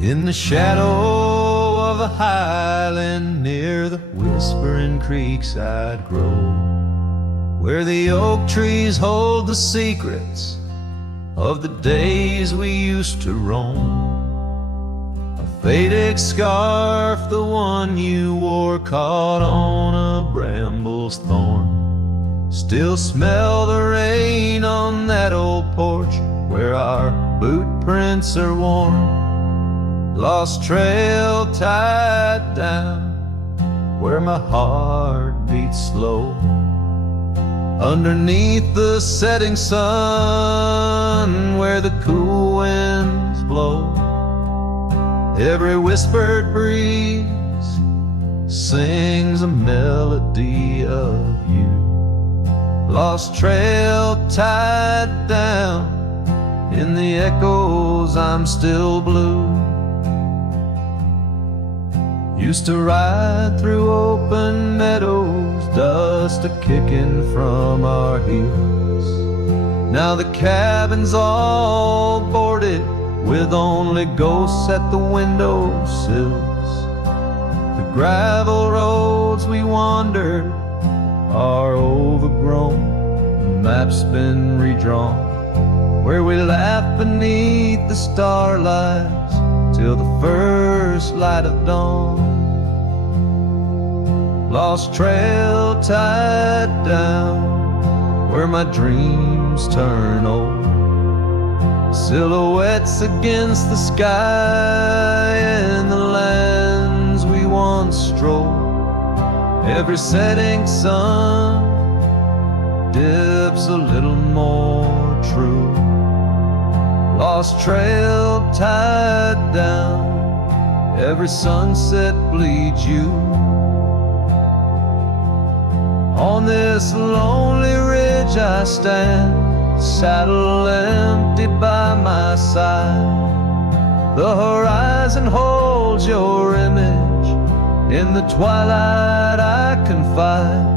In the shadow of a highland near the whispering creekside grove, where the oak trees hold the secrets of the days we used to roam. A faded scarf, the one you wore, caught on a bramble's thorn. Still smell the rain on that old porch where our boot prints are worn. Lost trail tied down where my heart beats slow. Underneath the setting sun, where the cool winds blow, every whispered breeze sings a melody of you. Lost trail tied down, in the echoes I'm still blue. Used to ride through open meadows, dust a-kicking from our heels. Now the cabin's all boarded, with only ghosts at the windowsills. The gravel roads we wandered are overgrown, the map's been redrawn, where we laugh beneath the starlights till the first light of dawn. Lost trail tied down where my dreams turn old. Silhouettes against the sky and the lands we once strolled. Every setting sun dips a little more true. Lost trail tied down, every sunset bleeds you. On this lonely ridge I stand, saddle empty by my side. The horizon holds your image, in the twilight I confide.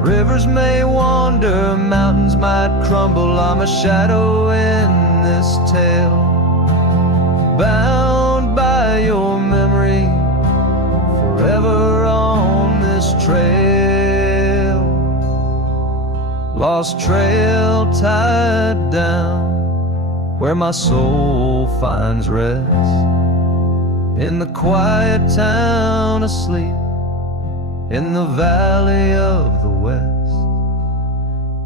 Rivers may wander, mountains might crumble, I'm a shadow in this tale, bound by your memory, forever on this trail. Lost trail tied down, where my soul finds rest, in the quiet town asleep, in the valley of the west.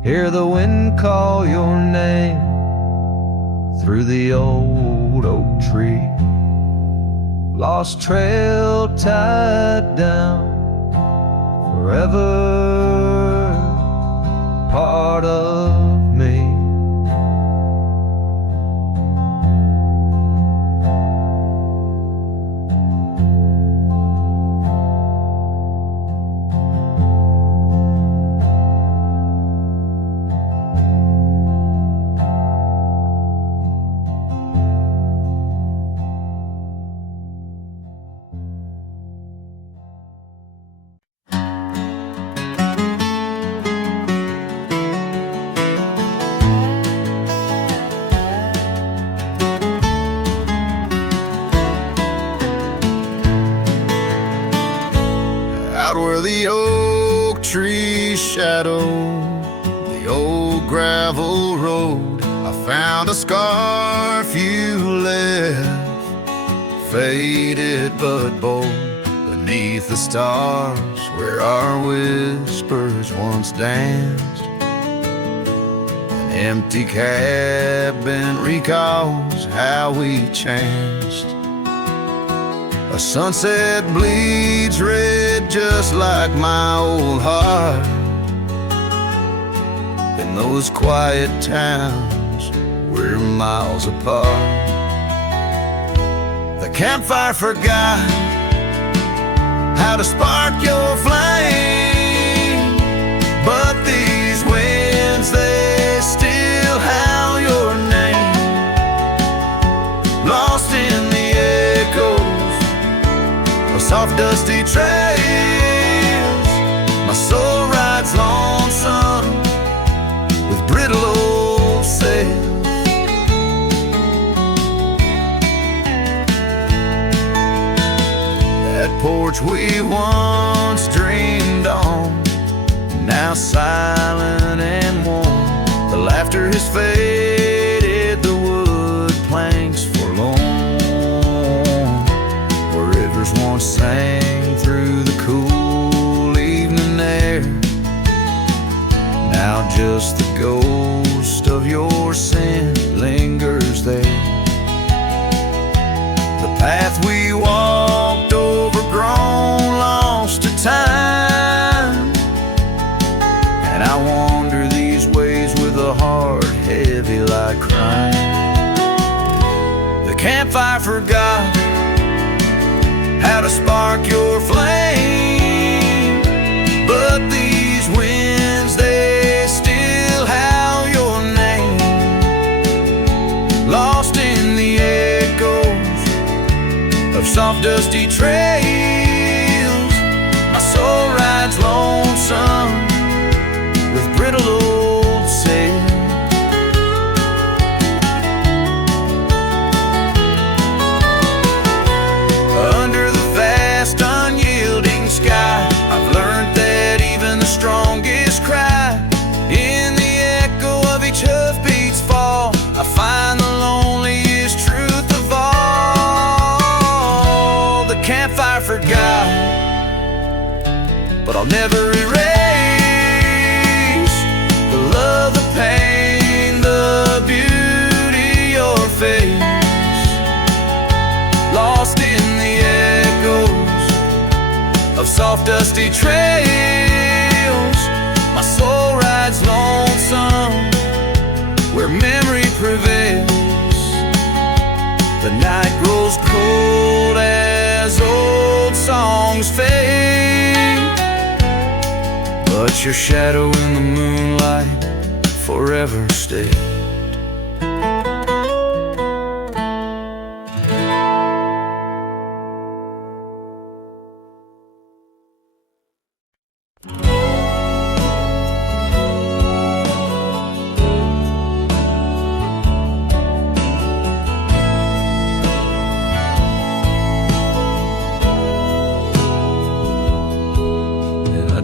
Hear the wind call your name through the old oak tree. Lost trail tied down, forever part of me. Where the oak tree shadow, the old gravel road, I found a scarf you left, faded but bold, beneath the stars where our whispers once danced. An empty cabin recalls how we chanced. A sunset bleeds red just like my old heart, in those quiet towns we're miles apart. The campfire forgot how to spark your flame, but these winds, they still howl your name. Lost in the echoes of soft dusty trails, my soul rides lonesome with brittle old sails. we once dreamed on, now silent and warm. The laughter has faded, the wood planks forlorn, where rivers once sang through the cool evening air. Now just the ghost of your sin lingers there. The path we walked, overgrown, lost to time, and I wander these ways with a heart heavy like crime. The campfire forgot how to spark your flame, but these winds, they still howl your name. Lost in the echoes of soft dusty trails, my soul rides lonesome with brittle old sail. Under the vast unyielding sky, I've learned that even the strongest cry, in the echo of each hoofbeat's fall, I find the loneliest truth of all. The campfire forgot, but I'll never erase the love, the pain, the beauty, your face. Lost in the echoes of soft dusty trails, my soul rides lonesome where memory prevails. The night grows cold as old songs fade, but your shadow in the moonlight forever stayed.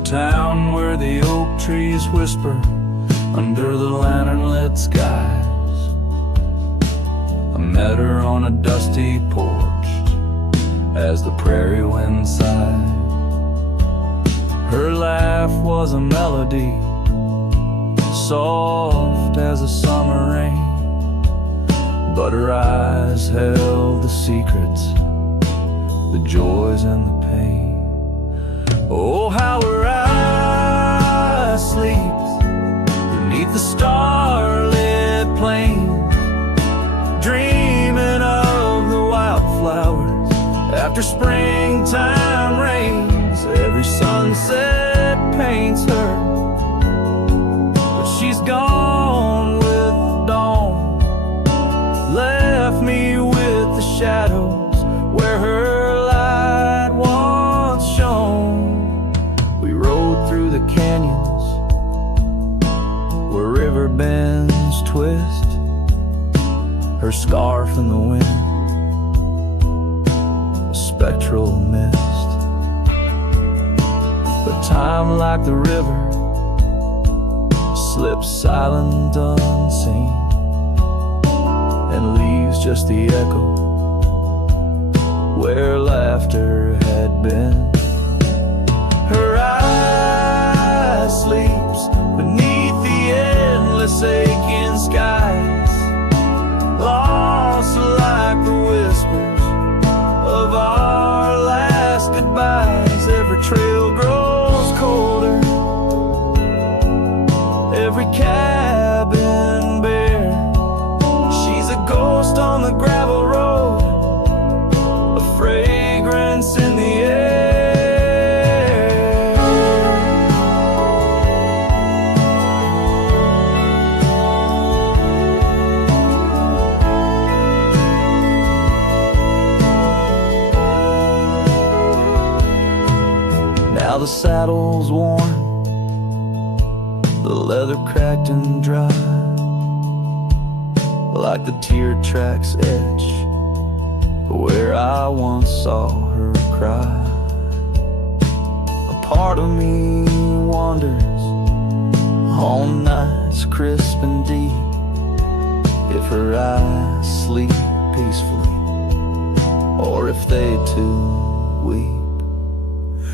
Town where the oak trees whisper under the lantern-lit skies, I met her on a dusty porch as the prairie wind sighed. Her laugh was a melody, soft as a summer rain, but her eyes held the secrets, the joys and the pain. Oh, how her eyes sleeps beneath the starlit plains, dreaming of the wildflowers after springtime rains. Every sunset paints her, but she's gone with the dawn, left me with the shadows where her light once shone. We rode through the canyons where river bends twist, her scarf in the wind, a spectral mist. But time, like the river, slips silent unseen and leaves just the echo where laughter had been. Her eye sleeps beneath the endless aching skies, lost like the whispers of our last goodbyes. Every trail grows colder, every cabin bare. She's a ghost on the gravel road, a fragrance in the air. Now the saddle's worn, the leather cracked and dry, like the tear tracks etch where I once saw her cry. part of me wonders on nights crisp and deep if her eyes sleep peacefully or if they too weep.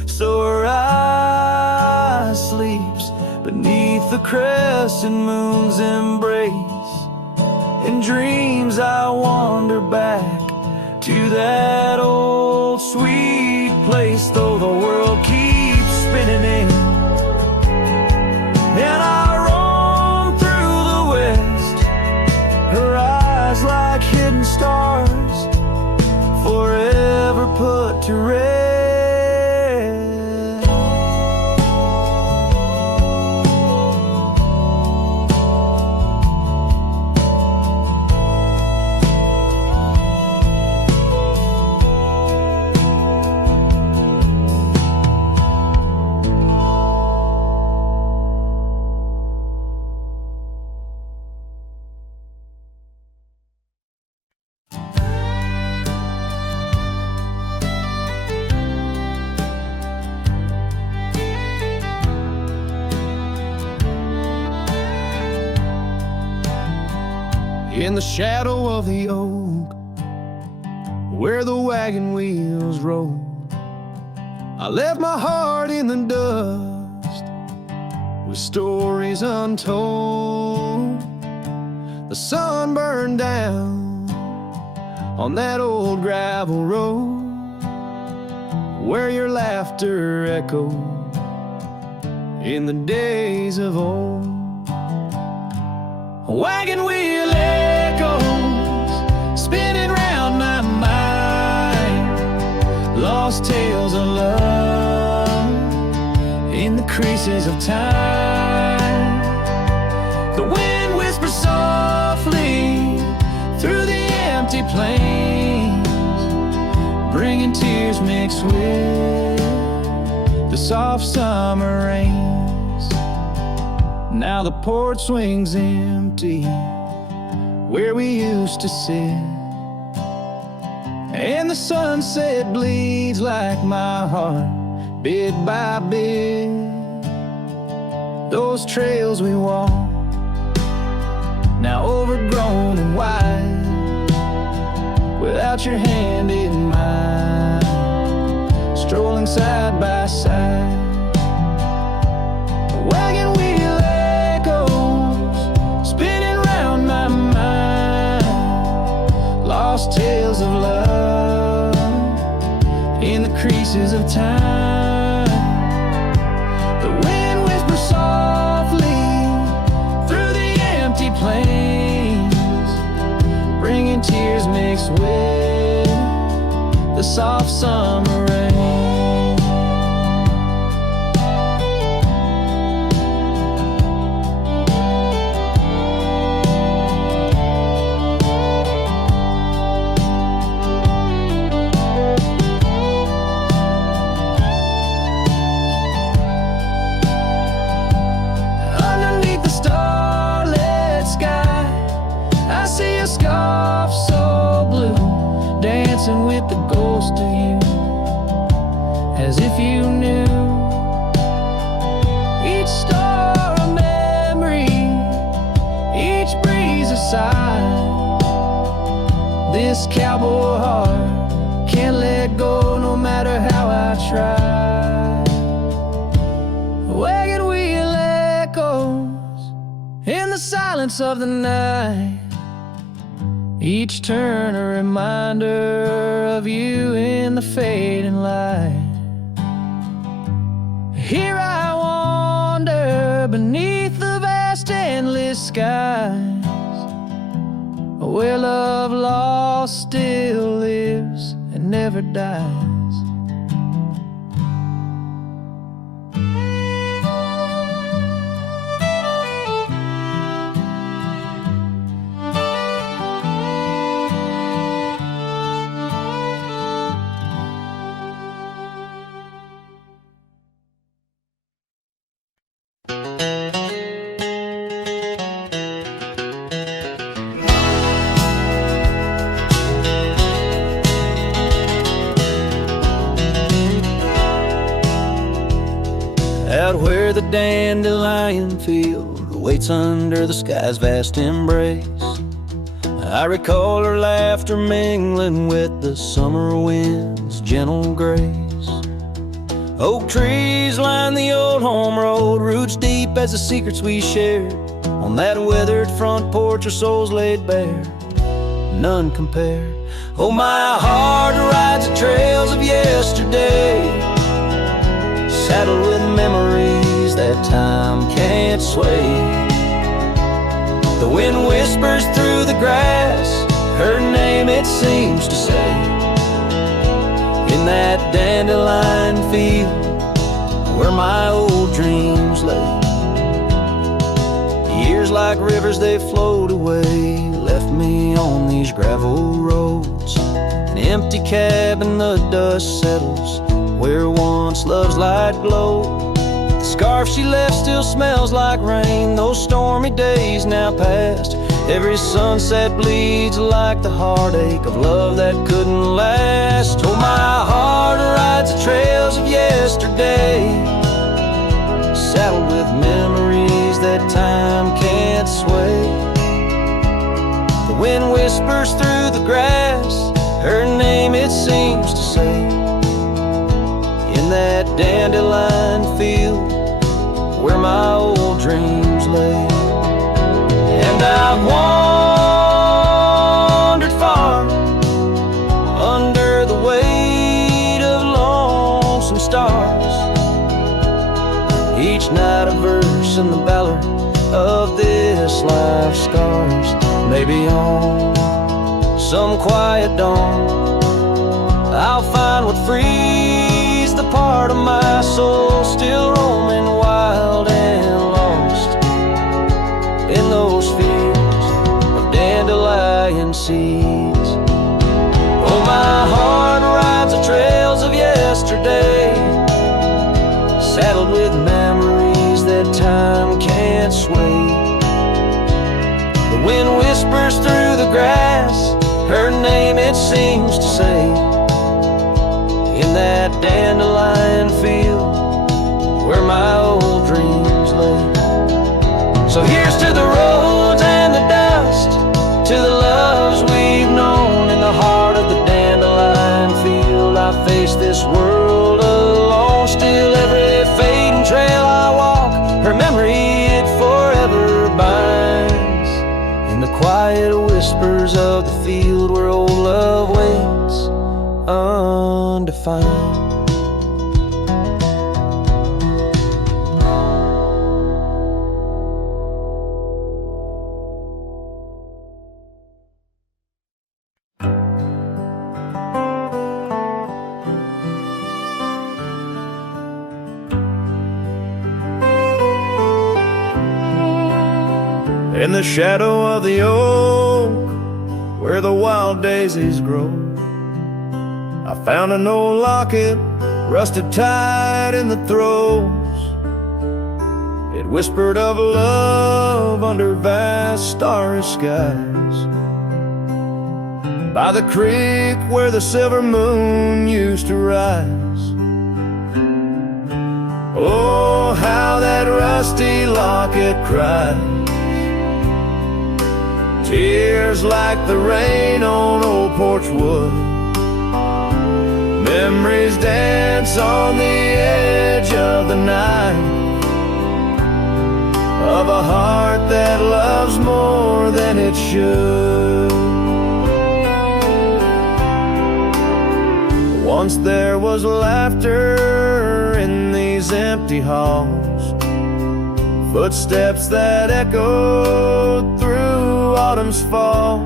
So her eyes sleeps beneath the crescent moon's embrace. In dreams I wander back to that old sweet place, though the world keeps spinning in, and I roam through the west. Her eyes like hidden stars, forever put to rest. In the shadow of the oak, where the wagon wheels roll, I left my heart in the dust with stories untold. The sun burned down on that old gravel road where your laughter echoed in the days of old. A wagon wheel echoes spinning round my mind, lost tales of love in the creases of time. The wind whispers softly through the empty plains, bringing tears mixed with the soft summer rains. Now the porch swings empty where we used to sit, and the sunset bleeds like my heart, bit by bit. Those trails we walk, now overgrown and wide, without your hand in mine, strolling side by side. A wagon wheel echoes spinning round my mind, lost tales of love in the creases of time. The wind whispers softly through the empty plains, bringing tears mixed with the soft summer rain. Scarf so blue, dancing with the ghost of you, as if you knew each star a memory, each breeze a sigh. This cowboy heart can't let go no matter how I try. The wagon wheel echoes in the silence of the night, each turn a reminder of you in the fading light. Here I wander beneath the vast endless skies, where love lost still lives and never dies. dandelion field waits under the sky's vast embrace. I recall her laughter mingling with the summer wind's gentle grace. Oak trees line the old home road, roots deep as the secrets we shared. On that weathered front porch, our souls laid bare, none compare. Oh, my heart rides the trails of yesterday, saddled with memories that time can't sway. The wind whispers through the grass, her name it seems to say. In that dandelion field where my old dreams lay. Years like rivers they flowed away, left me on these gravel roads. An empty cabin, the dust settles where once love's light glowed. The scarf she left still smells like rain, those stormy days now past. Every sunset bleeds like the heartache of love that couldn't last. Oh, my heart rides the trails of yesterday, saddled with memories that time can't sway. The wind whispers through the grass, her name it seems to say. In that dandelion field where my old dreams lay. And I've wandered far under the weight of lonesome stars, each night a verse in the ballad of this life's scars. Maybe on some quiet dawn I'll find what frees the part of my soul still roaming wild and lost in those fields of dandelion seeds. Oh, my heart rides the trails of yesterday, saddled with memories that time can't sway. The wind whispers through the grass, her name it seems to say. In that dandelion field where my old dreams lay. So here's to the roads and the dust, to the loves we've known. In the heart of the dandelion field I face this world alone. Still every fading trail I walk, her memory it forever binds. In the quiet whispers of the field where old love waits undefined. In the shadow of the oak, where the wild daisies grow, I found an old locket, rusted tight in the throes. It whispered of love under vast starry skies, by the creek where the silver moon used to rise. Oh, how that rusty locket cries, tears like the rain on old porch wood. Memories dance on the edge of the night, of a heart that loves more than it should. Once there was laughter in these empty halls, footsteps that echoed through autumn's fall.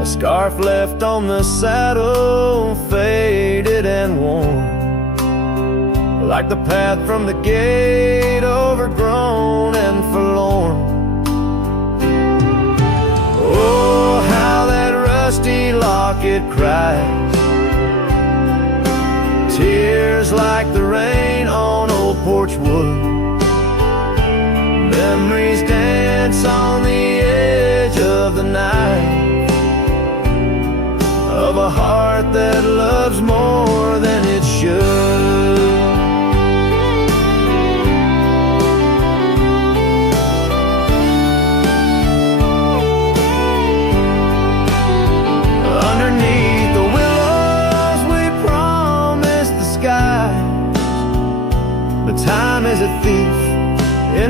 A scarf left on the saddle, faded and worn, like the path from the gate, overgrown and forlorn. Oh, how that rusty locket cries, tears like the rain on old porch wood. Memories dance on the edge of the night, of a heart that loves more than it should.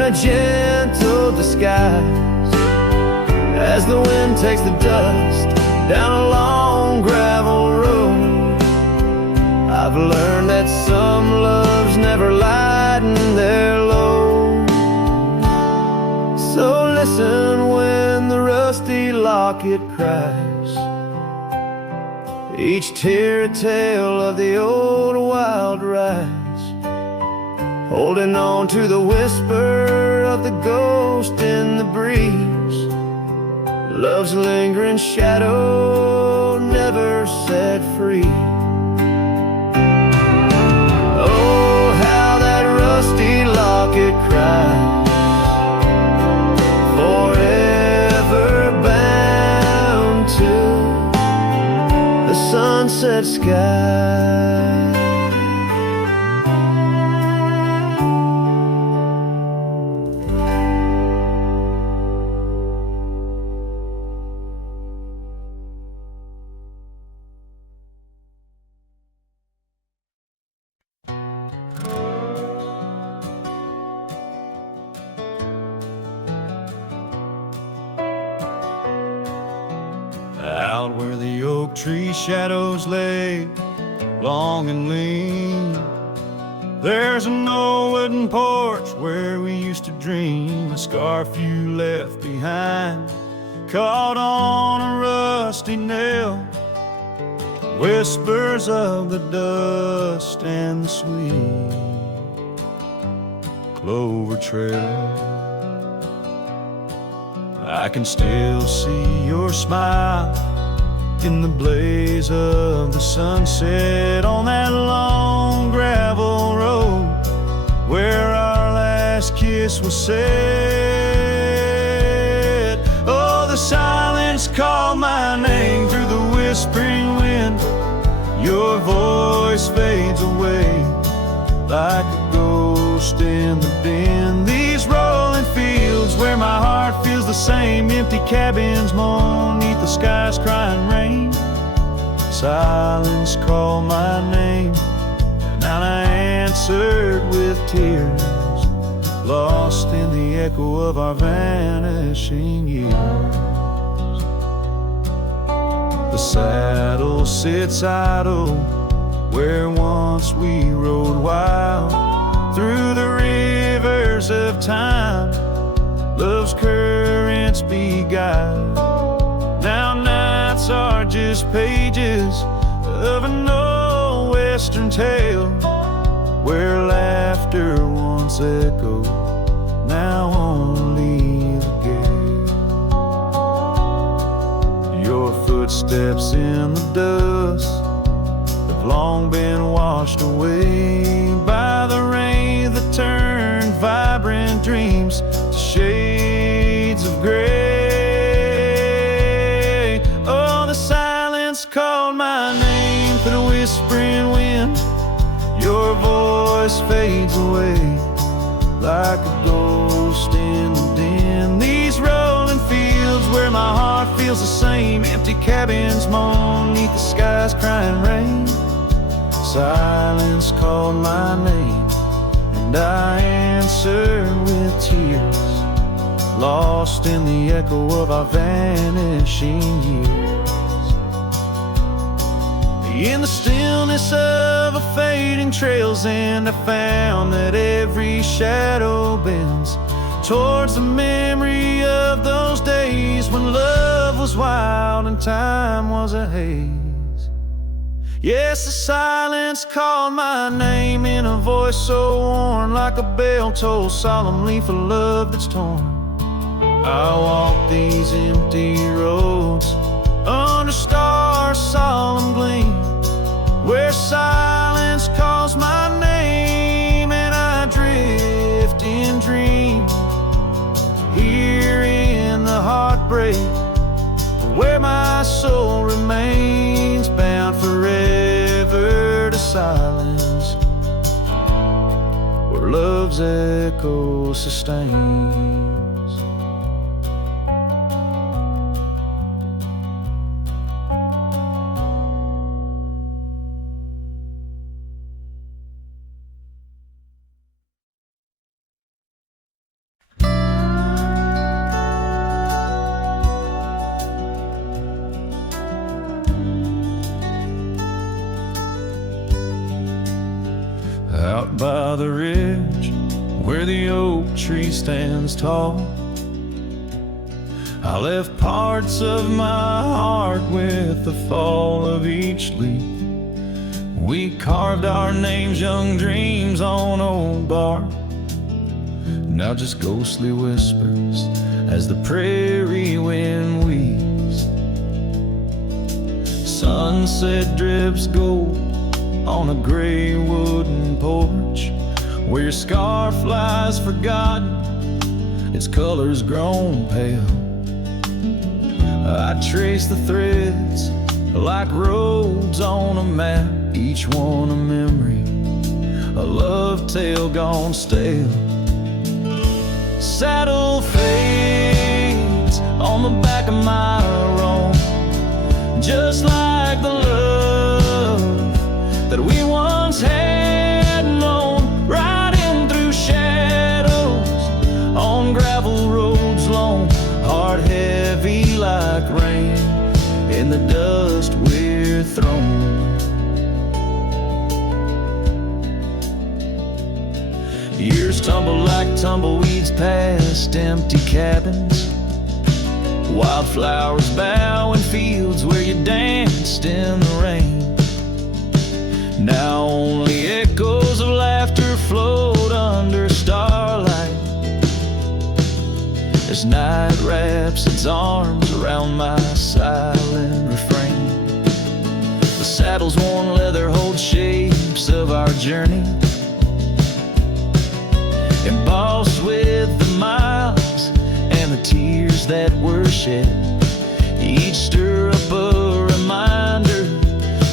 a gentle disguise as the wind takes the dust down a long gravel road. I've learned that some loves never lighten their load. So listen when the rusty locket cries, each tear a tale of the old wild rise, holding on to the whisper of the ghost in the breeze. Love's lingering shadow never set free. Oh, how that rusty locket cries, forever bound to the sunset sky. Out where the oak tree shadows lay, long and lean, there's an old wooden porch where we used to dream. A scarf you left behind, caught on a rusty nail, whispers of the dust and the sweet clover trail. I can still see your smile in the blaze of the sunset on that long gravel road where our last kiss was said. Oh, the silence called my name through the whispering wind. Your voice fades away like a ghost in the bend. These rolling fields where my heart feels the same, empty cabins moan neath the sky's crying rain. Silence called my name, and I answered with tears, lost in the echo of our vanishing years. The saddle sits idle where once we rode wild through the rivers of time. Love's currents beguile. Now nights are just pages of an old western tale where laughter once echoed, now only the gale. Your footsteps in the dust have long been washed away by the rain that turned vibrant dreams to shades of gray. Oh, the silence called my name through the whispering wind. Your voice fades away like a ghost in the den. These rolling fields where my heart feels the same, empty cabins moan neath the sky's crying rain. Silence called my name, and I answered with tears, lost in the echo of our vanishing years. In the stillness of a fading trail's end, I found that every shadow bends towards the memory of those days when love was wild and time was a haze. Yes, the silence called my name in a voice so worn, like a bell toll solemnly for love that's torn. I walk these empty roads under stars' solemn gleam, where silence calls my name and I drift in dream. Here in the heartbreak, where my soul remains bound forever to silence, where love's echo sustains. by the ridge where the oak tree stands tall. I left parts of my heart with the fall of each leaf. We carved our names, young dreams on old bark. Now just ghostly whispers as the prairie wind weaves. Sunset drips gold on a gray wooden porch where your scarf lies forgotten, its colors grown pale. I trace the threads like roads on a map, each one a memory, a love tale gone stale. Saddle fades on the back of my roan, just like the love that we once had known, riding through shadows on gravel roads long, heart heavy like rain in the dust we're thrown. Years tumble like tumbleweeds past empty cabins, wildflowers bow in fields where you danced in the rain. Now only echoes of laughter float under starlight as night wraps its arms around my silent refrain. The saddle's worn leather holds shapes of our journey, embossed with the miles and the tears that were shed. Each stir up a reminder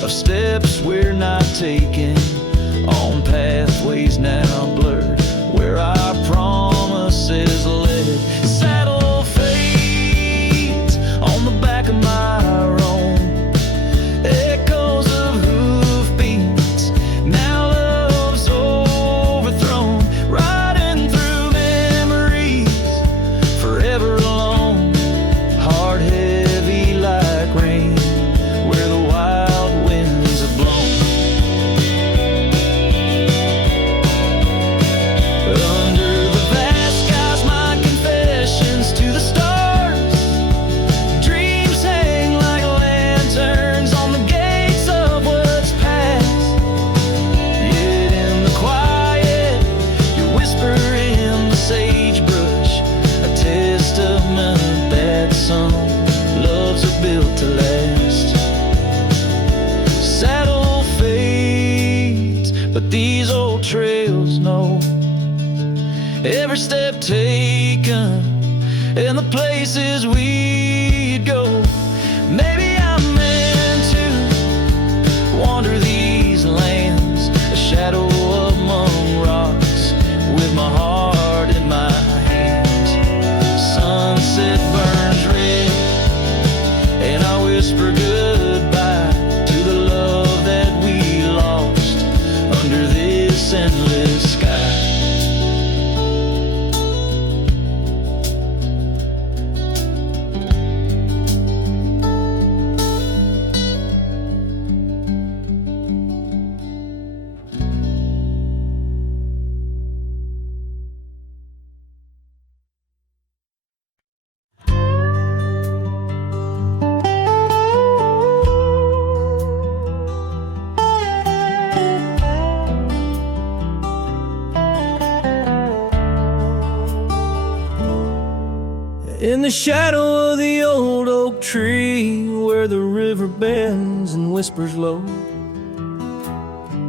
of steps we're not taking on pathways now blurred where our promises led. Saddle fades on the back of my roan, echoes of hoofbeats, now love's overthrown, riding through memories, forever alone, heart heavy like rain where the wild winds have blown. Under the vast skies, my confessions to the stars, dreams hang like lanterns on the gates of what's past. Yet in the quiet, you whisper in the sagebrush, a testament that some loves are built to last. Saddle fades, but these old trails know every step taken and the places we'd go. Maybe I'm meant to wander these lands, a shadow among rocks, with my heart in my hands. Sunset burns red, and I whisper goodbye to the love that we lost under this endless sky. In the shadow of the old oak tree where the river bends and whispers low,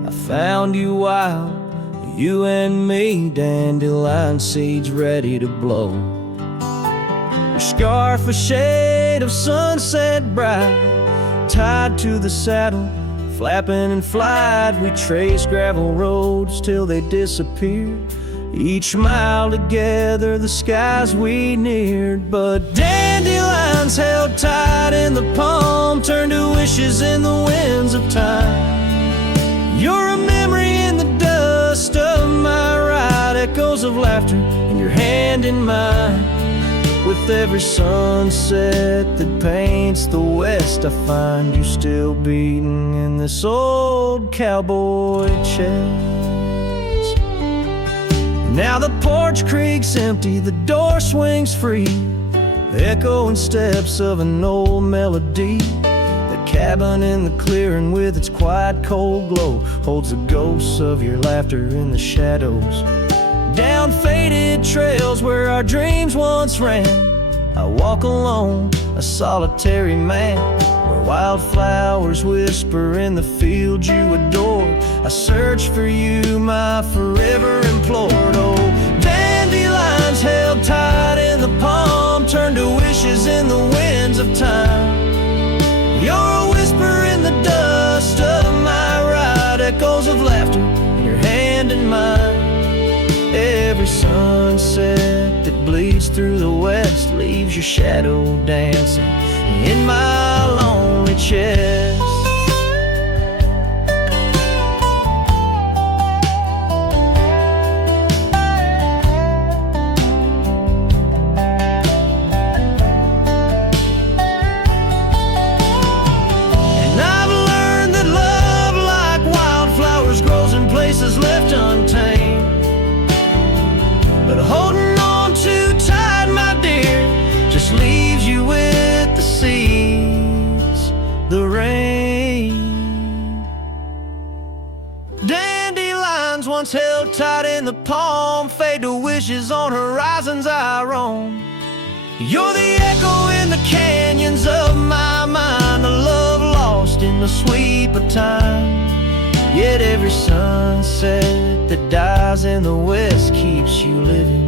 I found you wild, you and me, dandelion seeds ready to blow. Your scarf a shade of sunset bright, tied to the saddle, flapping in flight. We traced gravel roads till they disappeared, each mile together the skies we neared. But dandelions held tight in the palm turned to wishes in the winds of time. You're a memory in the dust of my ride, echoes of laughter in your hand in mine. With every sunset that paints the west, I find you still beating in this old cowboy chest. Now the porch creaks empty, the door swings free, echoing steps of an old melody. The cabin in the clearing with its quiet cold glow holds the ghosts of your laughter in the shadows. Down faded trails where our dreams once ran, I walk alone, a solitary man, where wildflowers whisper in the fields you adored. I search for you, my forever implored. Oh, dandelions held tight in the palm turn to wishes in the winds of time. You're a whisper in the dust of my ride, echoes of laughter in your hand in mine. Every sunset that bleeds through the west leaves your shadow dancing in my lonely chest. And I've learned that love, like wildflowers, grows in places left untamed. But holding on too tight, my dear, just leaves you with the seas, the rain. Dandelions once held tight in the palm fade to wishes on horizons I roam. You're the echo in the canyons of my mind, a love lost in the sweep of time. Yet every sunset that dies in the west keeps you living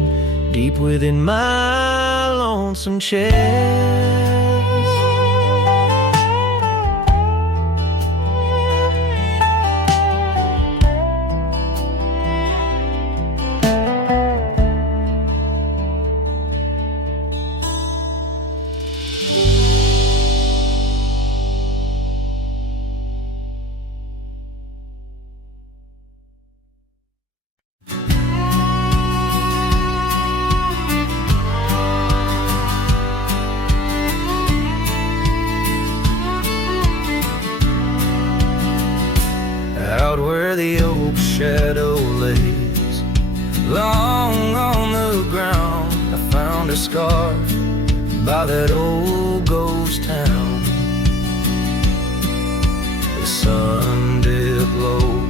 deep within my lonesome chest. Out where the oak shadow lays long on the ground, I found a scar by that old ghost town. The sun dipped low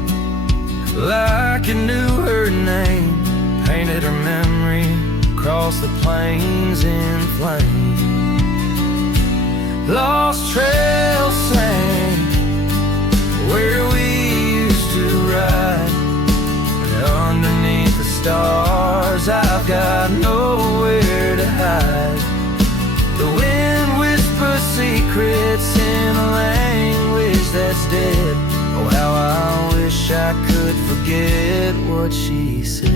like it knew her name, painted her memory across the plains in flame. Lost trails sang where we to ride, and underneath the stars I've got nowhere to hide. The wind whispers secrets in a language that's dead. Oh, how I wish I could forget what she said.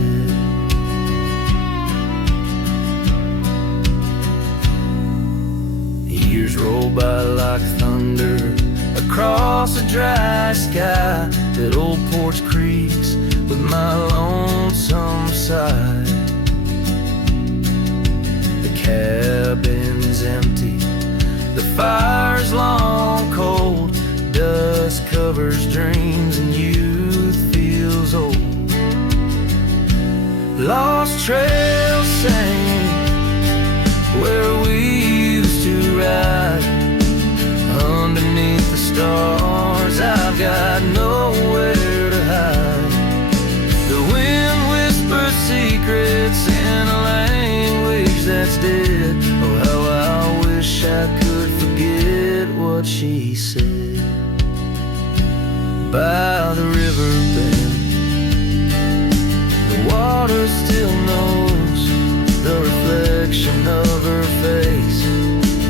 Years roll by like thunder across a dry sky. That old porch creaks with my lonesome side. The cabin's empty, the fire's long cold, dust covers dreams and youth feels old. Lost trails sing where we used to ride, underneath the stars I've got nowhere to hide. The wind whispers secrets in a language that's dead. Oh, how I wish I could forget what she said. By the riverbed, the water still knows the reflection of her face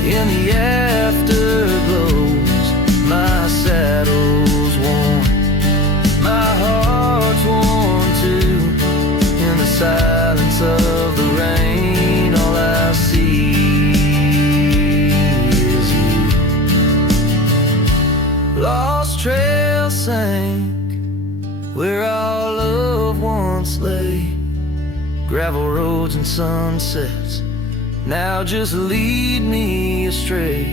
in the afterglows. My saddle's worn, my heart's worn too. In the silence of the rain, all I see is you. Lost trails sank where our love once lay. Gravel roads and sunsets now just lead me astray.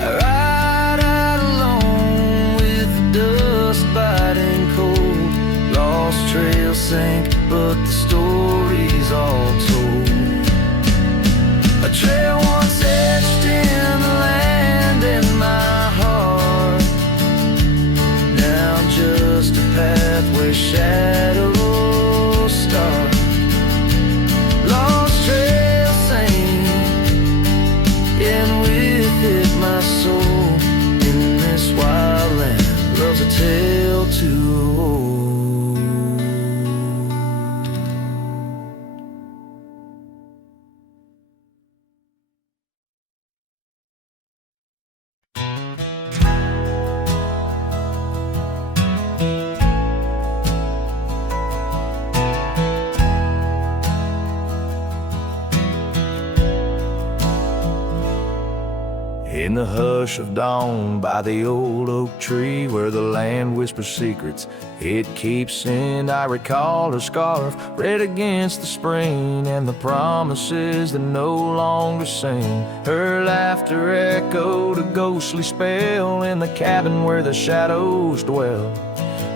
I ride out alone with the dust biting cold. Lost trails sink, but the story's all told. A trail once etched in the land in my heart, now just a path where shadows start. Lost trail sink, and with it my soul in this wild land loves a tale too old. In the hush of dawn by the old oak tree where the land whispers secrets it keeps in, I recall her scarf red against the spring and the promises that no longer sing. Her laughter echoed a ghostly spell in the cabin where the shadows dwell.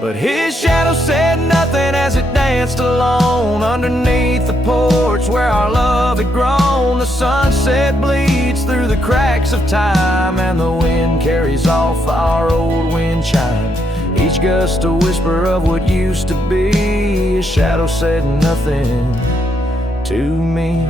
But his shadow said nothing as it danced alone underneath the porch where our love had grown. The sunset bleeds through the cracks of time, and the wind carries off our old wind chime. Each gust a whisper of what used to be. His shadow said nothing to me.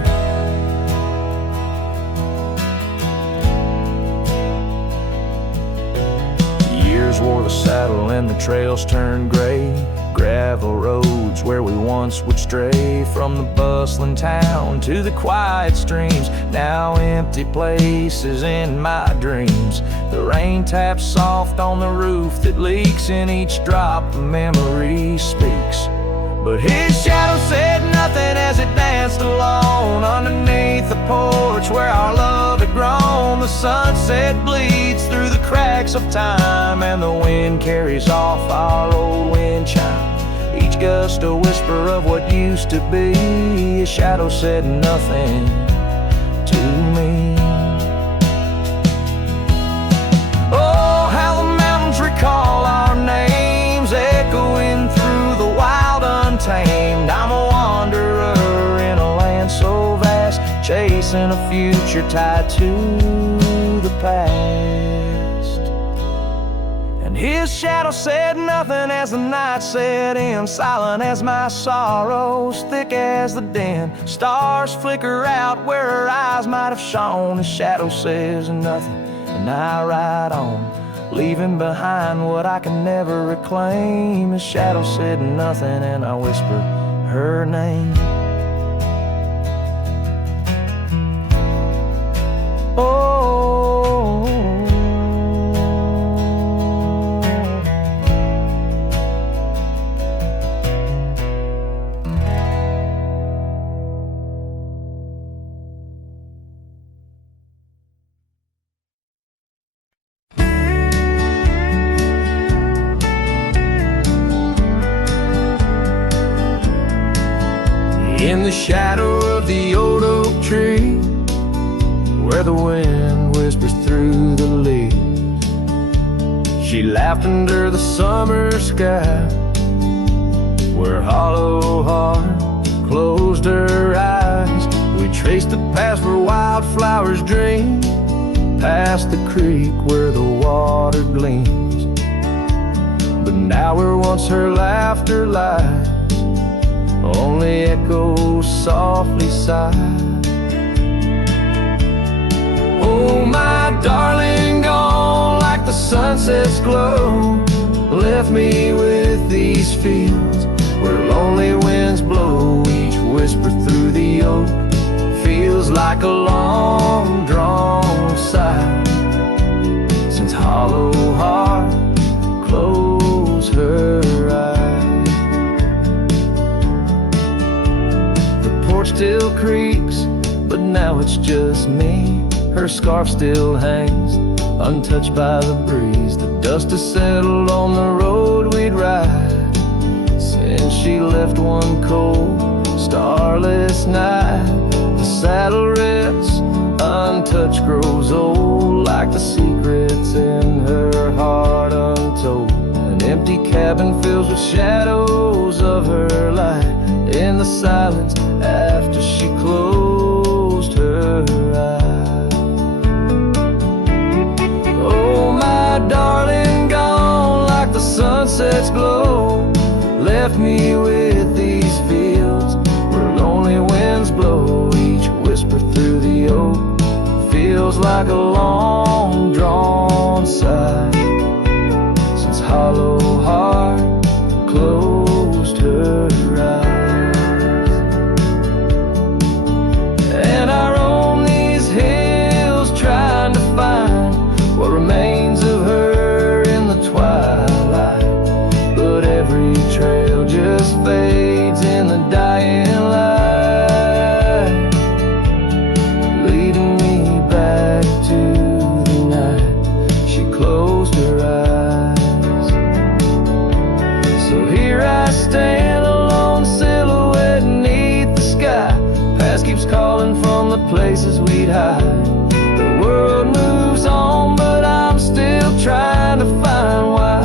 Wore the saddle and the trails turned gray, gravel roads where we once would stray, from the bustling town to the quiet streams, now empty places in my dreams. The rain taps soft on the roof that leaks, in each drop a memory speaks. But his shadow said nothing as it danced alone underneath the porch where our love had grown. The sunset bleeds through the cracks of time, and the wind carries off our old wind chime. Each gust a whisper of what used to be. His shadow said nothing to me. Oh, how the mountains recall our names, echoing through the wild untamed. I'm a wanderer in a land so vast, chasing a future tied to the past. And his shadow said nothing as the night set in, silent as my sorrows, thick as the din. Stars flicker out where her eyes might have shone. His shadow says nothing, and I ride on, leaving behind what I can never reclaim. His shadow said nothing, and I whispered her name. Oh, in the shadow of the old oak tree, where the wind whispers through the leaves, she laughed under the summer sky, where hollow heart closed her eyes. We traced the path where wildflowers dream, past the creek where the water gleams. But now where once her laughter lies, only echoes softly sigh. Oh, my darling, gone like the sunset's glow, left me with these fields where lonely winds blow. Each whisper through the oak feels like a long drawn sigh, since hollow heart closed her eyes. The porch still creaks, but now it's just me. Her scarf still hangs, untouched by the breeze. The dust has settled on the road we'd ride since she left one cold, starless night. The saddle rests, untouched, grows old, like the secrets in her heart untold. An empty cabin fills with shadows of her light. In the silence after she closed her eyes. Oh, my darling, gone like the sunset's glow. Left me with these fields where lonely winds blow. Each whisper through the oak feels like a long drawn sigh, since hollow heart closed her eyes. And I roam these hills trying to find what remains of her in the twilight, but every trail just fades in the dying light, leading me back to the night she closed her eyes. So here I stand, a lone silhouette beneath the sky. Past keeps calling from the places we'd hide. The world moves on, but I'm still trying to find why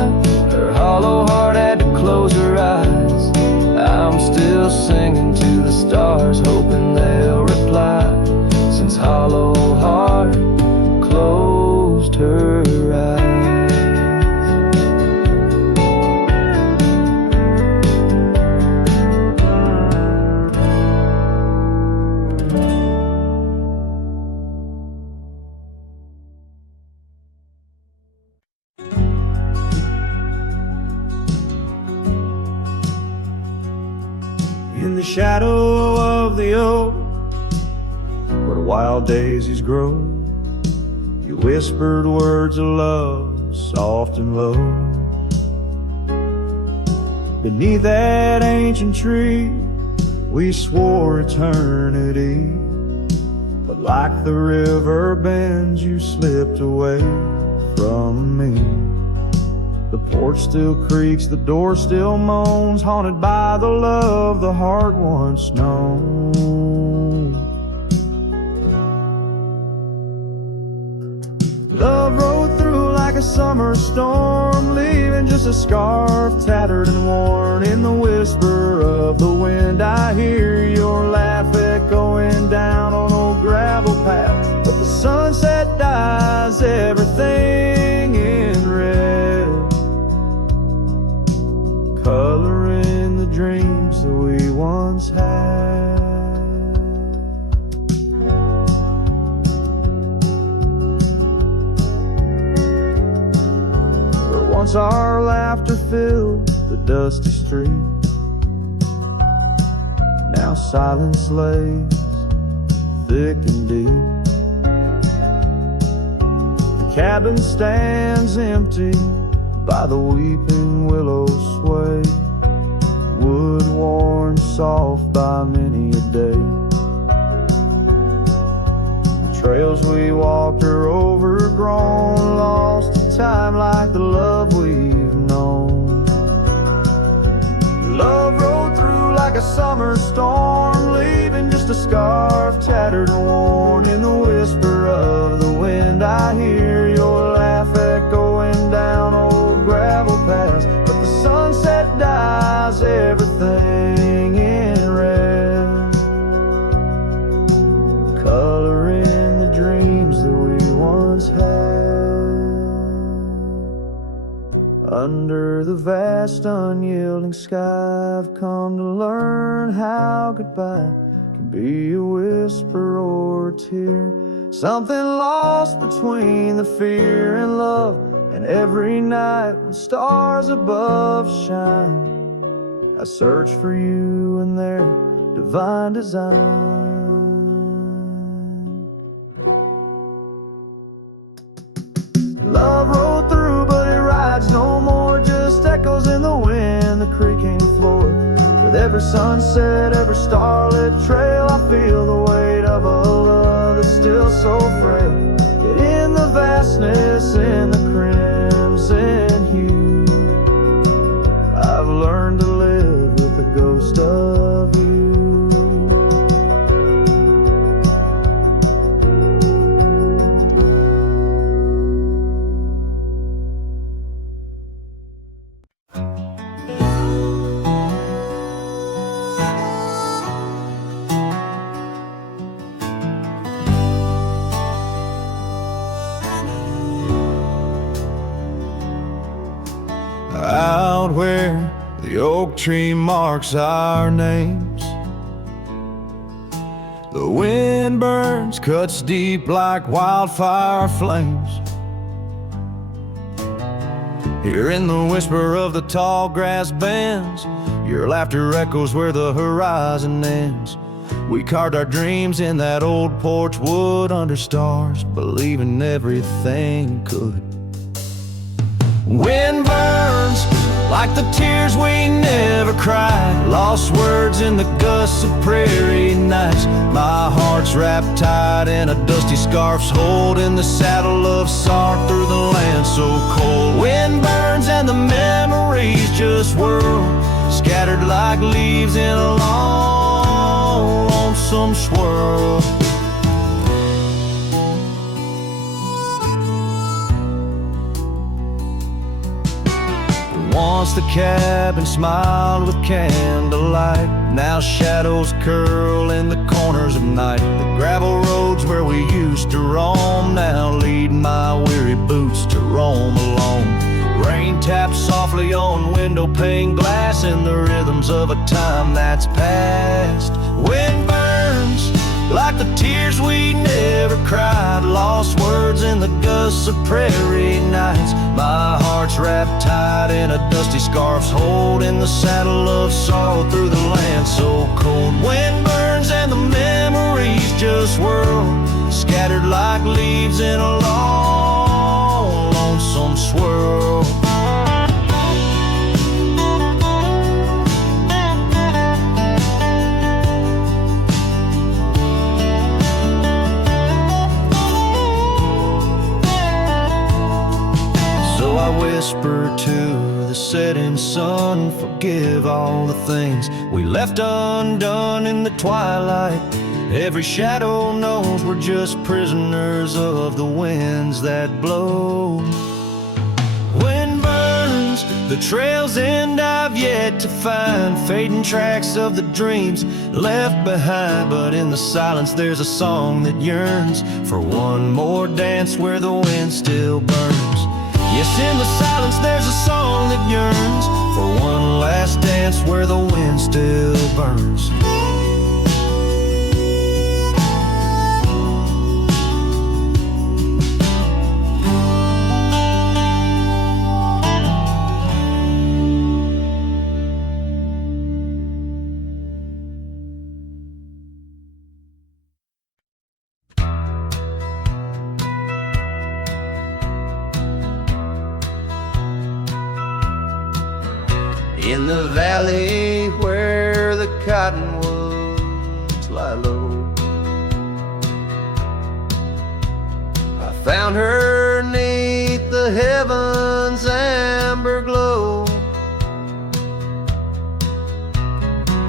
her hollow heart had to close her eyes. I'm still singing to the stars, hoping they'll reply, since hollow heart closed her eyes. In the shadow of the oak, where wild daisies grow, you whispered words of love, soft and low. Beneath that ancient tree, we swore eternity, but like the river bends, you slipped away from me. The porch still creaks, the door still moans, haunted by the love the heart once known. Love rode through like a summer storm, leaving just a scarf tattered and worn. In the whisper of the wind, I hear your laugh echoing down on old gravel path. But the sunset dyes everything in red, coloring the dreams that we once had. Where once our laughter filled the dusty street, now silence lays thick and deep. The cabin stands empty by the weeping willow sway, wood worn soft by many a day. The trails we walked are overgrown, lost to time like the love we've known. Love rode through like a summer storm, leaving just a scarf tattered and worn. In the whisper of the wind, I hear your laugh echoing down old gravel paths. But the sunset dyes everything in red, coloring the dreams that we once had. Under the vast unyielding sky, I've come to learn how goodbye can be a whisper or a tear, something lost between the fear and love. And every night when stars above shine, I search for you in their divine design. Love rode through, but it rides no more, just echoes in the wind, the creaking floor. With every sunset, every starlit trail, I feel the weight of a love that's still so frail. Yet in the vastness, in the crimson hue, I've learned to live with the ghost of you. tree marks our names. The wind burns, cuts deep like wildfire flames. Hearing the whisper of the tall grass bends, your laughter echoes where the horizon ends. We carved our dreams in that old porch wood under stars, believing everything could. Wind burns like the tears we never cried, lost words in the gusts of prairie nights. My heart's wrapped tight in a dusty scarf's holding the saddle of sorrow through the land so cold. Wind burns and the memories just whirl, scattered like leaves in a long, lonesome swirl. Once the cabin smiled with candlelight, now shadows curl in the corners of night. The gravel roads where we used to roam now lead my weary boots to roam alone. Rain taps softly on window pane glass in the rhythms of a time that's past. Wind burns like the tears we never cried, lost words in the gusts of prairie nights. My heart's wrapped tight in a dusty scarf's holding the saddle of sorrow through the land so cold. Wind burns and the memories just whirl, scattered like leaves in a long, lonesome swirl. I whisper to the setting sun, forgive all the things we left undone in the twilight. Every shadow knows we're just prisoners of the winds that blow. Wind burns, the trail's end I've yet to find, fading tracks of the dreams left behind. But in the silence there's a song that yearns for one more dance where the wind still burns. Yes, in the silence there's a song that yearns for one last dance where the wind still burns. In the valley where the cottonwoods lie low, I found her 'neath the heavens' amber glow.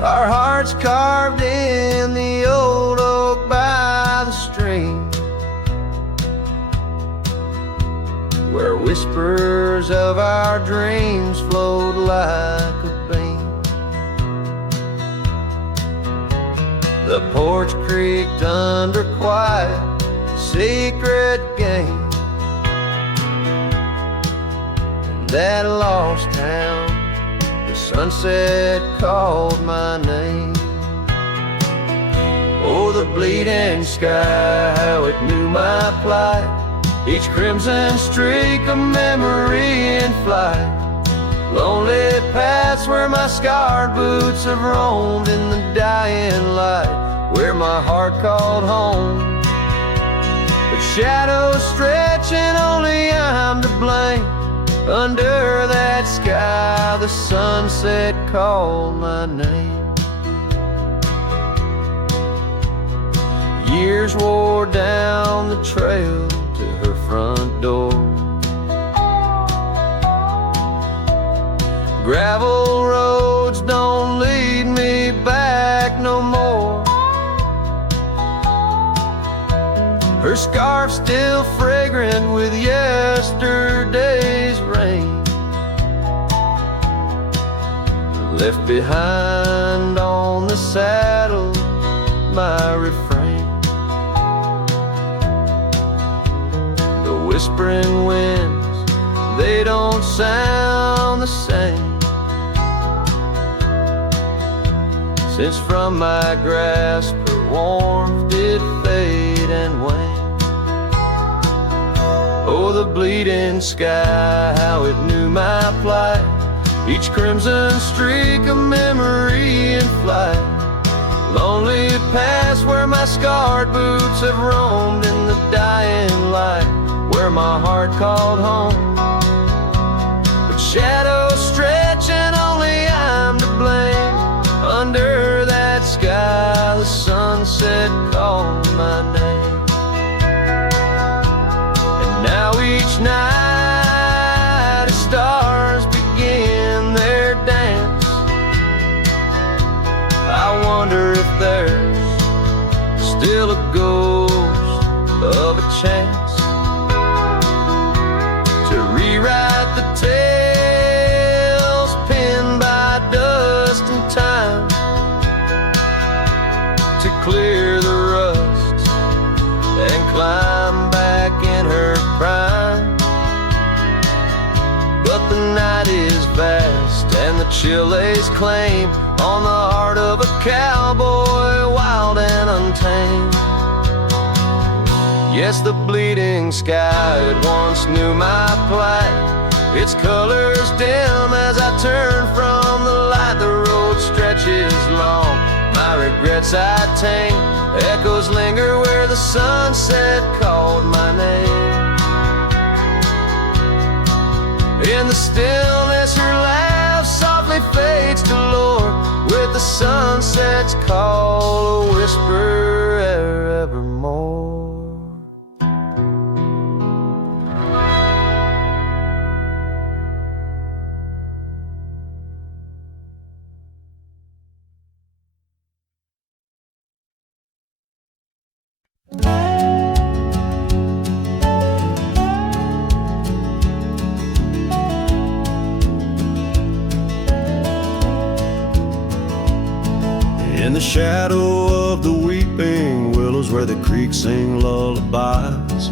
Our hearts carved in the old oak by the stream, where whispers of our dreams flowed like a beam. The porch creaked under quiet, secret game. In that lost town, the sunset called my name. Oh, the bleeding sky, how it knew my plight, each crimson streak a memory in flight. Lonely paths where my scarred boots have roamed in the dying light, where my heart called home. But shadows stretch and only I'm to blame. Under that sky the sunset called my name. Years wore down the trail to her front door. Gravel roads don't lead me back no more. Her scarf still fragrant with yesterday's rain, left behind on the saddle my refrain. The whispering winds, they don't sound the same. since from my grasp her warmth did fade and wane. Oh, the bleeding sky, how it knew my plight, each crimson streak a memory in flight. Lonely past where my scarred boots have roamed in the dying light, where my heart called home. But shadows stretch and only I'm to blame. Under that sky the sunset called my name. And now each night as stars begin their dance, I wonder if there's still a ghost of a chance to rewrite the tales pinned by dust and time, to clear the rust and climb back in her prime. But the night is vast and the chill lays claim on the heart of a cowboy, wild and untamed. Yes, the bleeding sky, it once knew my plight, its colors dim as I turn from the light. The road stretches long, my regrets I tame, echoes linger where the sunset called my name. In the stillness her laugh softly fades to lore, with the sunset's call a whisper evermore. In the shadow of the weeping willows where the creek sing lullabies,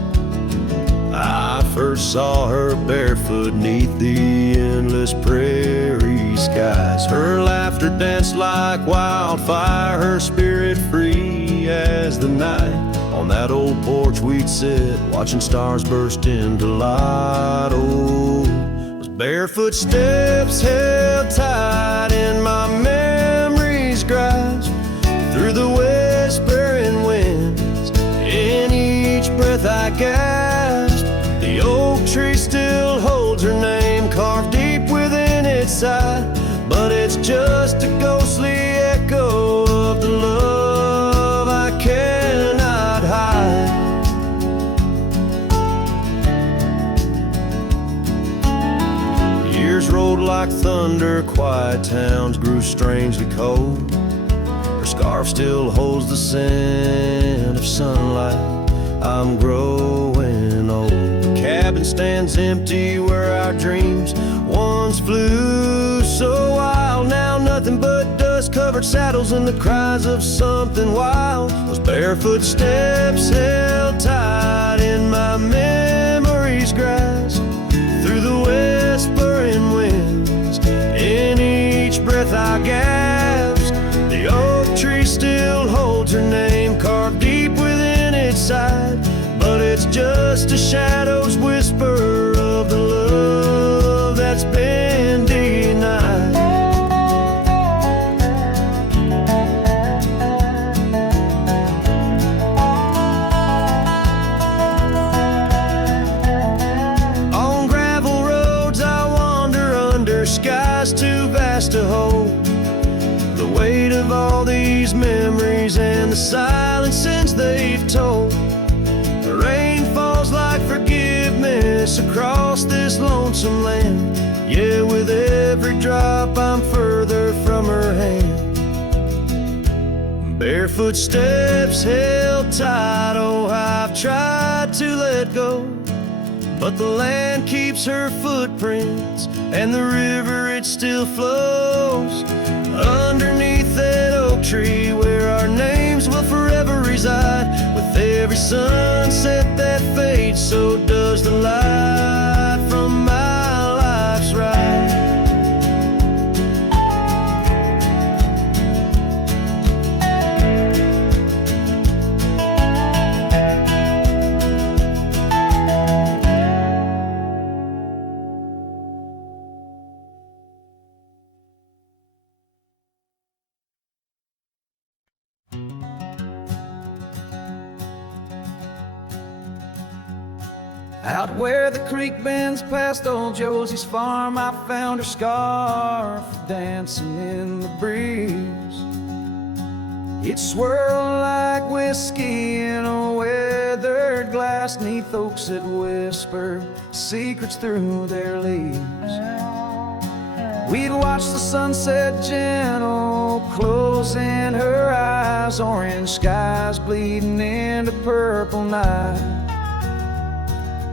I first saw her barefoot neath the endless prairie skies. Her laughter danced like wildfire, her spirit free as the night. On that old porch we'd sit, watching stars burst into light. Oh, those barefoot steps held tight in my memory's grasp, through the whispering winds, in each breath I gasped. The oak tree still holds her name carved deep within its side, but it's just a ghostly echo of the love I cannot hide. Years rolled like thunder, quiet towns grew strangely cold. Her scarf still holds the scent of sunlight, I'm growing old. The cabin stands empty where our dreams once flew so wild. Now nothing but dust-covered saddles and the cries of something wild. Those barefoot steps held tight in my memory's grasp, through the whispering winds, in each breath I gasped. The oak tree still holds her name carved deep within its side, but it's just a shadow's whisper of the love that's been denied. On gravel roads I wander under skies too vast to hold, the weight of all these memories and the silent sins they've told. The rain falls like forgiveness across this lonesome land. Yeah, with every drop I'm further from her hand. Barefoot steps held tight, oh, I've tried to let go, but the land keeps her footprints, and the river, it still flows underneath that oak tree where our names will forever reside. With every sunset that fades, so does the light from my life's ride. Out where the creek bends past old Josie's farm, I found her scarf dancing in the breeze. It swirled like whiskey in a weathered glass, 'neath oaks that whisper secrets through their leaves. We'd watch the sunset gentle, closing her eyes, orange skies bleeding into purple night.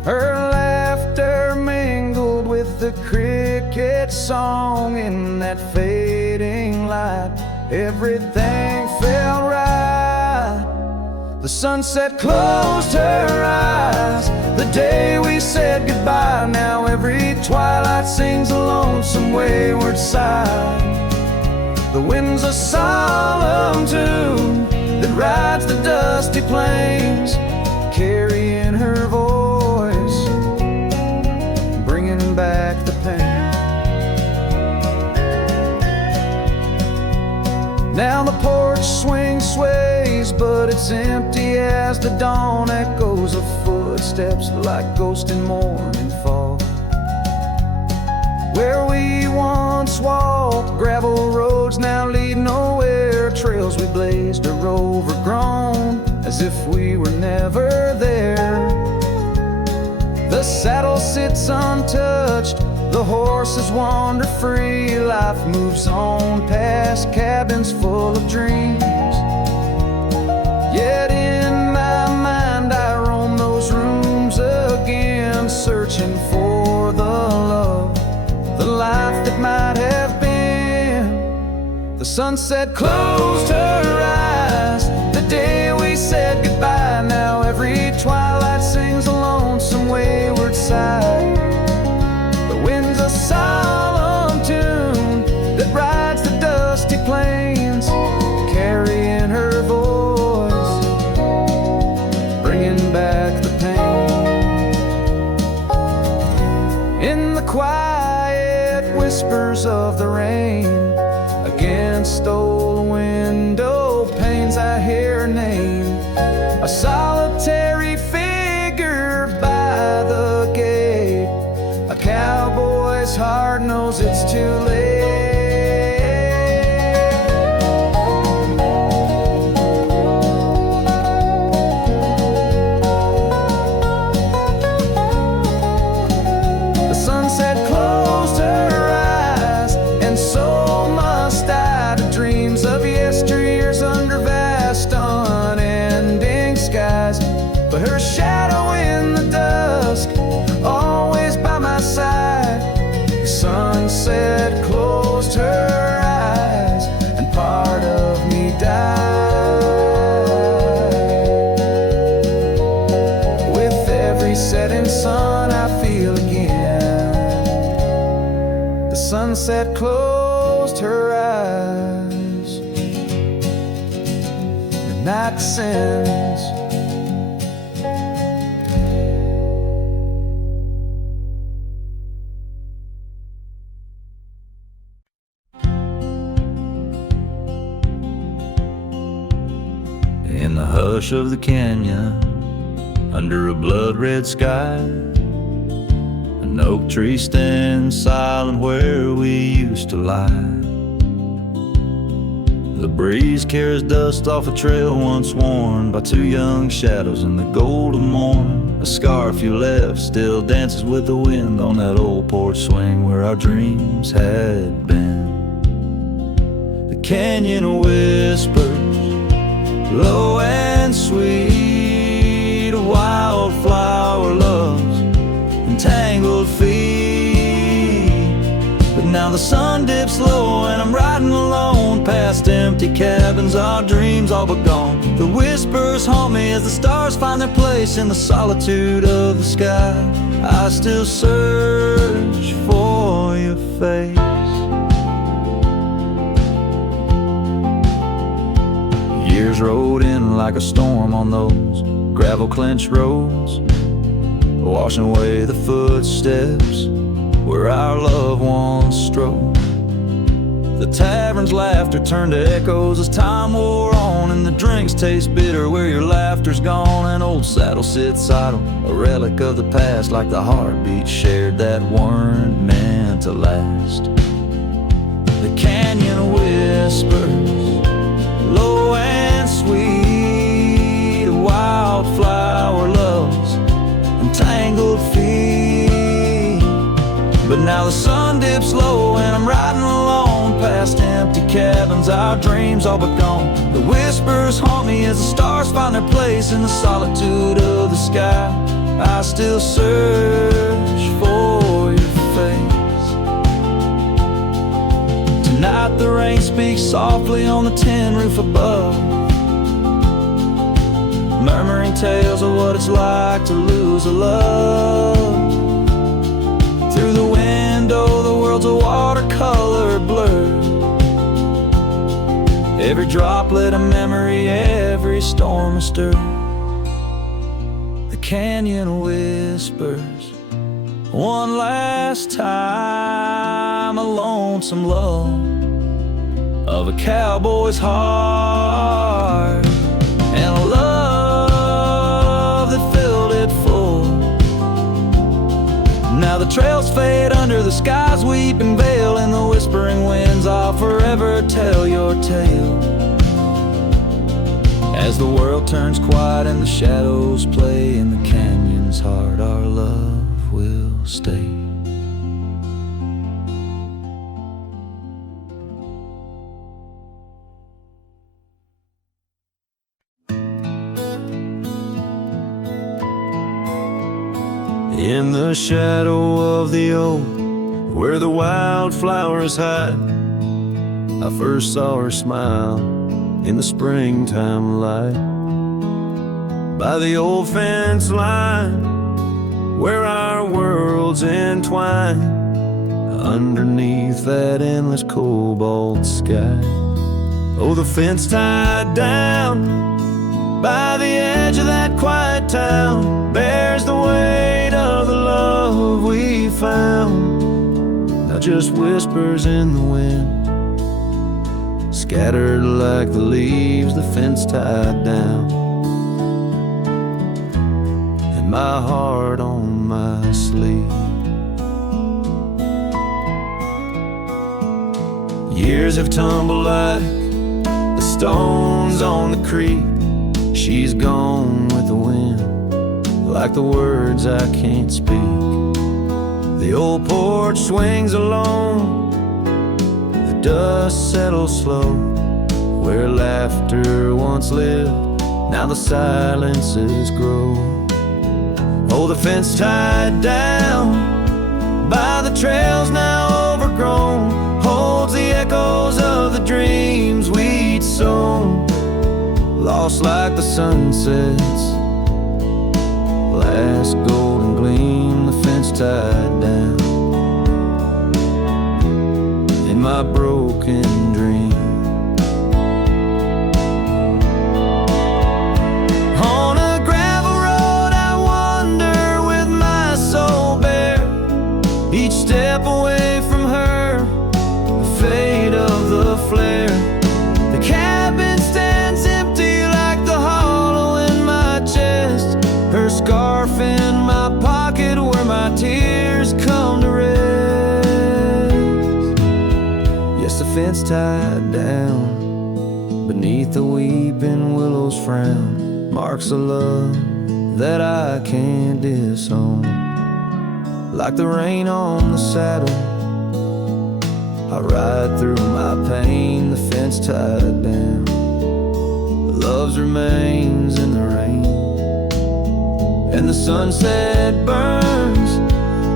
Her laughter mingled with the cricket song in that fading light. Everything felt right. The sunset closed her eyes the day we said goodbye. Now every twilight sings a lonesome wayward sigh. The wind's a solemn tune that rides the dusty plains, carrying her voice, bringing back the pain. Now the porch swing sways, but it's empty as the dawn echoes of footsteps like ghosts in morning fog. Where we once walked, gravel roads now lead nowhere. Trails we blazed are overgrown, as if we were never there. The saddle sits untouched, the horses wander free. Life moves on past cabins full of dreams. Yet in my mind I roam those rooms again, searching for the love, the life that might have been. The sunset closed her eyes the day we said goodbye. Now every twilight sings a lonesome wayward sigh. The wind's a solemn tune that rides the dusty plains, carrying her voice, bringing back the pain. In the quiet whispers of the rain, against old window panes I hear her name, a solitary figure by the gate. A cowboy's heart knows it's too late. The sunset closed her eyes, and so must I, to dreams of yesteryears under vast unending skies. But her shadow in the dusk, always by my side. The sunset closed her eyes, and part of me died. With every setting sun I feel again. The sunset closed her eyes. The night descends. In the hush of the canyon, under a blood-red sky, an oak tree stands silent where we used to lie. The breeze carries dust off a trail once worn by two young shadows in the golden morn. A scarf you left still dances with the wind on that old porch swing where our dreams had been. The canyon whispers, low and sweet, a wildflower loves entangled feet. But now the sun dips low and I'm riding alone past empty cabins, our dreams all but gone. The whispers haunt me as the stars find their place in the solitude of the sky. I still search for your face. Years rode in like a storm on those gravel clenched roads, washing away the footsteps where our loved ones strode. The tavern's laughter turned to echoes as time wore on, and the drinks taste bitter where your laughter's gone. And old old saddle sits idle, a relic of the past, like the heartbeats shared that weren't meant to last. The canyon whispers, low and sweet, a wildflower loves and tangled feet. But now the sun dips low and I'm riding alone past empty cabins, our dreams all but gone. The whispers haunt me as the stars find their place in the solitude of the sky. I still search for your face. Tonight the rain speaks softly on the tin roof above, murmuring tales of what it's like to lose a love. Through the window the world's a watercolor blur, every droplet a memory, every storm a stir. The canyon whispers one last time, a lonesome love of a cowboy's heart, and a love that filled it full. Now the trails fade under the sky's weeping veil, and the whispering winds I'll forever tell your tale. As the world turns quiet and the shadows play in the canyon's heart, our love will stay. In the shadow of the oak, where the wildflowers hide, I first saw her smile in the springtime light. By the old fence line, where our worlds entwine, underneath that endless cobalt sky. Oh, the fence tied down by the edge of that quiet town bears the weight of the love we found. Now just whispers in the wind, scattered like the leaves the fence tied down, and my heart on my sleeve. Years have tumbled like the stones on the creek. She's gone with the wind, like the words I can't speak. The old porch swings alone, the dust settles slow. Where laughter once lived, now the silences grow. Oh, the fence tied down by the trails now overgrown holds the echoes of the dreams we'd sown. Lost like the sunset's last golden gleam, the fence tied down in my broken dream. On a gravel road I wander with my soul bare, each step away from her, the fade of the flare. The cabin stands empty like the hollow in my chest, her scarf in my pocket where my tears come to rest. Yes, the fence tied down beneath the weeping willow's frown marks a love that I can't disown. Like the rain on the saddle, I ride through my pain, the fence tied down. Love's remains in the rain, and the sunset burns,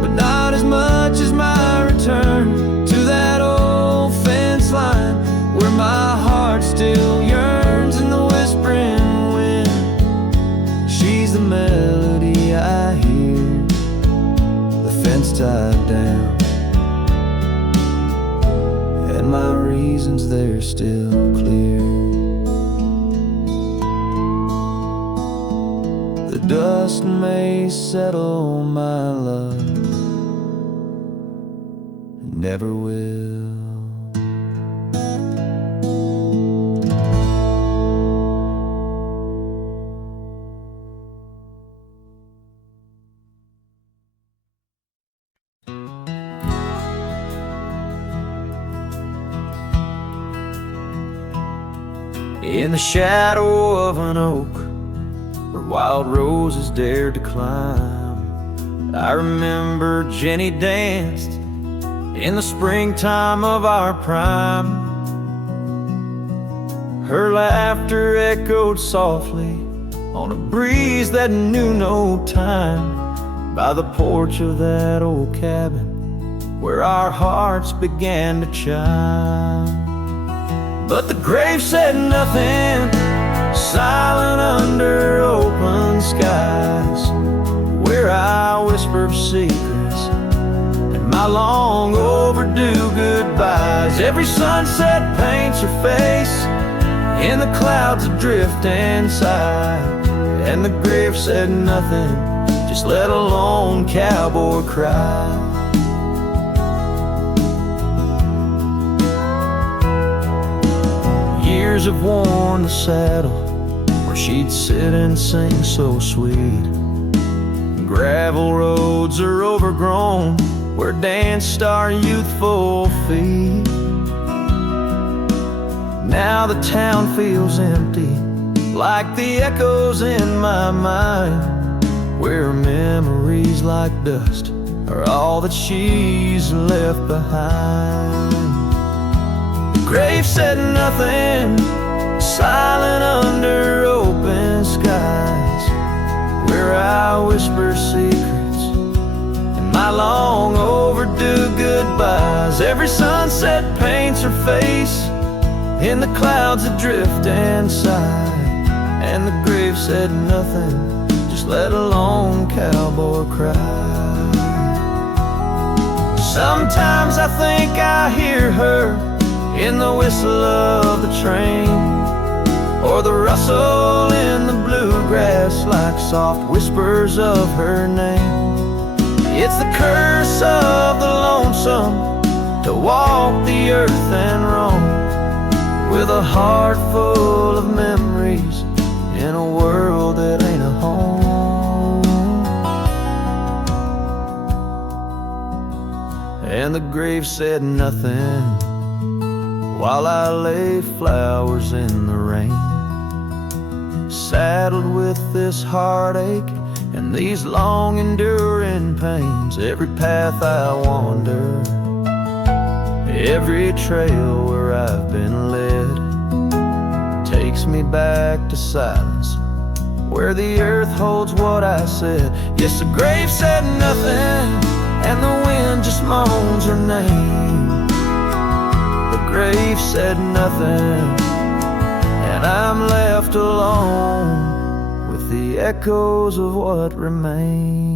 but not as much as my return to that old fence line where my heart still yearns in the whispering wind. She's the melody I hear, the fence tied down, and my reasons they're still clear. The dust may settle, my love, never will. in the shadow of an oak where wild roses dared to climb. I remember Jenny danced in the springtime of our prime. Her laughter echoed softly on a breeze that knew no time, by the porch of that old cabin where our hearts began to chime. But the grave said nothing, silent under open skies, where I whispered secrets and my long overdue goodbyes. Every sunset paints her face in the clouds adrift inside, and the grave said nothing, just let a lone cowboy cry. Years have worn the saddle where she'd sit and sing so sweet. Gravel roads are overgrown where danced our youthful feet. Now the town feels empty, like the echoes in my mind, where memories like dust are all that she's left behind. The grave said nothing, silent under open skies, where I whisper secrets and my long overdue goodbyes. Every sunset paints her face in the clouds adrift inside, and the grave said nothing, just let a lone cowboy cry. Sometimes I think I hear her in the whistle of the train, or the rustle in the bluegrass like soft whispers of her name. It's the curse of the lonesome to walk the earth and roam, with a heart full of memories in a world that ain't a home. And the grave said nothing while I lay flowers in the rain, saddled with this heartache and these long enduring pains. Every path I wander, every trail where I've been led, takes me back to silence, where the earth holds what I said. Yes, the grave said nothing, and the wind just moans her name. The grave said nothing, and I'm left alone with the echoes of what remains.